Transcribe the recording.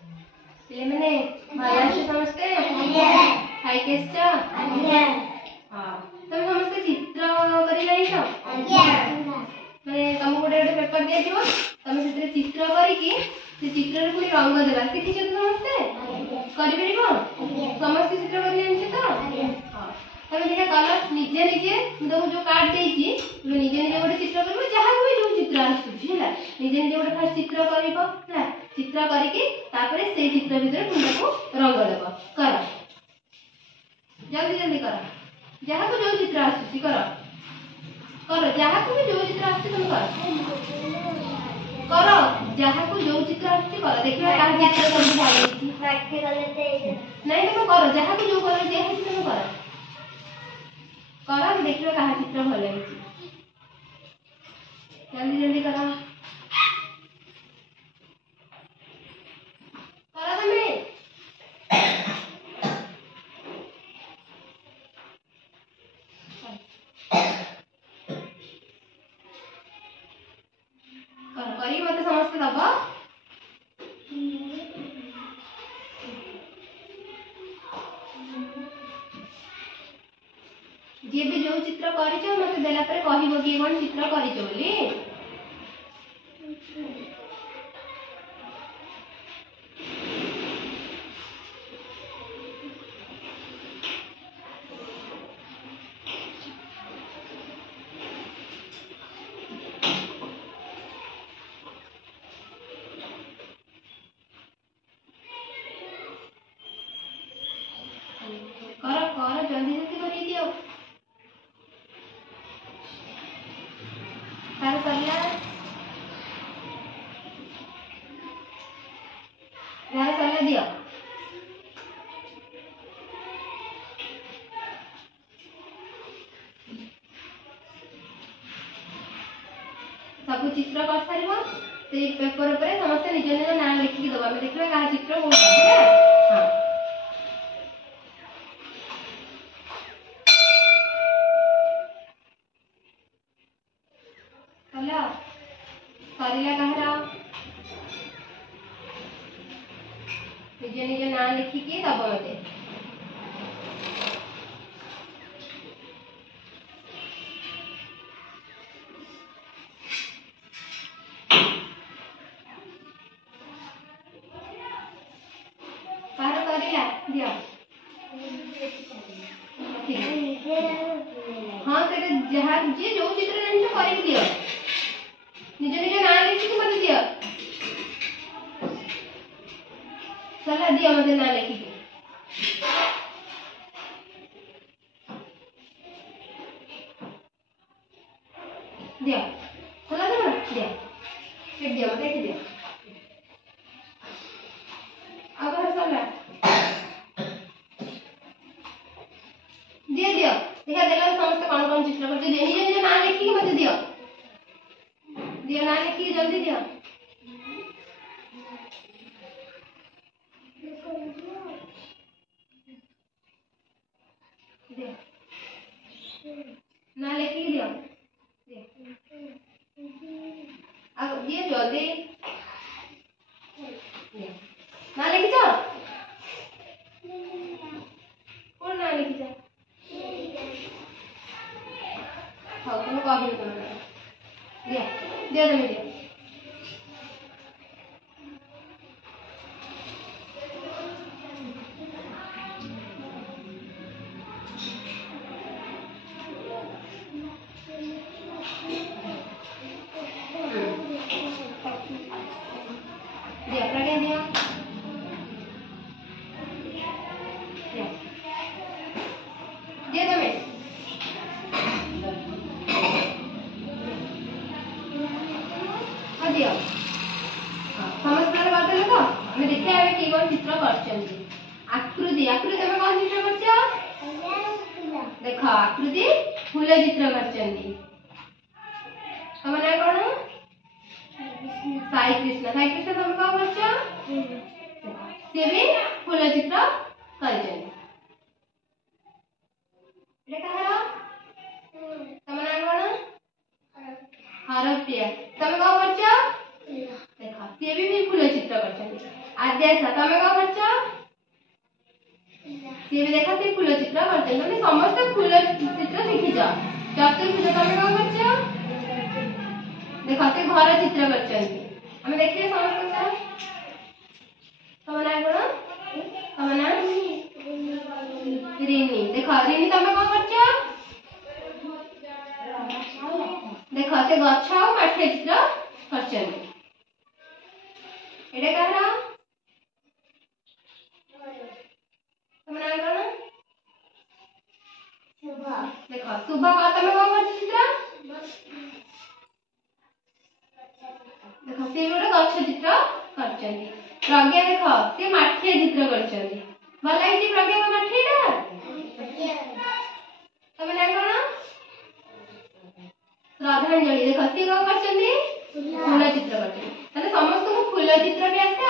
पिले मैंने भल आछ समस्ते खाई केस हाँ तुम समस्ते चित्र करी जाइछो माने तुम गोटे गोटे पेपर दिया दियो तुम से चित्र करिकी से चित्र रे पुनी रंग देबा सिखिछ समस्ते करि परिबो समस्त चित्र करि जानछ तो हां तमे देखा कलर निजे निजे तुमको जो कार्ड देइछि तुम निजे निजे गोटे चित्र करबो जहा भी जो चित्र आसुछि हैला निजे निजे गोटे फास्ट चित्र करिबो हैला चित्र करिकी तापरे से चित्र भीतर तुमको रंग देबो कर जल्दी जल्दी कर जहा को जो चित्र आसुछि कर जहा को भी जो चित्र आसुछि तुम कर जहा को जो चित्र आसुछि कर देखिबा का चित्र कर भाई प्रैक्टिकल ते नहीं तुम कर जहा को जो कलर दिया है तुम कर देखिबा का चित्र भल लागिछि जल्दी जल्दी कर तमे करी मत समस्त दबा जे भी जो चित्र करिछो मते देला पर कहिबो कि कोन चित्र करिछो बोली कर जल्दी जल्दी करी दियो तार करला यार करला दियो सब चित्र कर सारिबो से पेपर ऊपर समस्त निज निज नाम लिखि दबा मैं देखबा का चित्र हो हां कला करिला कहरा निज निज नाम लिखि के दबा मते कार करिला दिया हां तेरे जहा जे जो चित्र जन करि दियो निज निज नाम लिखि के मते दियो चला दियो मते नाम लिखि के दियो चला दे दियो के दियो मते के दियो अगर चला दियो दियो देखा देला समस्त कौन कौन चित्र करते निज निज नाम लिखि के मते दियो दियो नाम लिखि के जल्दी दियो दियो नाम लिखि के दियो अब दियो जल्दी दियो नाम लिखि जा कौन नाम लिखि जा हां तुम कॉपी कर दियो दियो तुम दियो दियो प्रज्ञा दियो दियो दियो तुम्हें दियो समस्त बात है तो हमें देखिए आवे की कौन चित्र करछंती आकृति आकृति में कौन चित्र करछ देखो आकृति फूल चित्र करछंती हम ना कोन साई कृष्ण तुम कौन करछ से भी फूल चित्र करछंती ये कहारा तुम ना कोन हरप्रिया तुम कौन करछ देखा से भी फूल चित्र करछंती आ राजेश तमे कौन करछ सी भी देखा से फूल चित्र करते तमे समस्त फूल चित्र शिखि जा चतुर्भुज तमे कौन करछ देखो से घर चित्र करछंती हमें देखिए समस्त का तमना कोन तमना रिनी देखो रिनी तमे कौन करछ देखो से गछ आ माठे चित्र करछंती एडे कहरा तमना कोन शुभ देखो शुभ का तमे कौन करछ चित्र देखो से गोटे गछ चित्र करछंती प्रज्ञा देखो से माठे चित्र करछंती भल लागिछि प्रज्ञा को माठेटा तमे ना कोन श्रद्धांजलि देखो से कौन करछंती फूल चित्र करछंती ताले समस्त को फूल चित्र भी आसे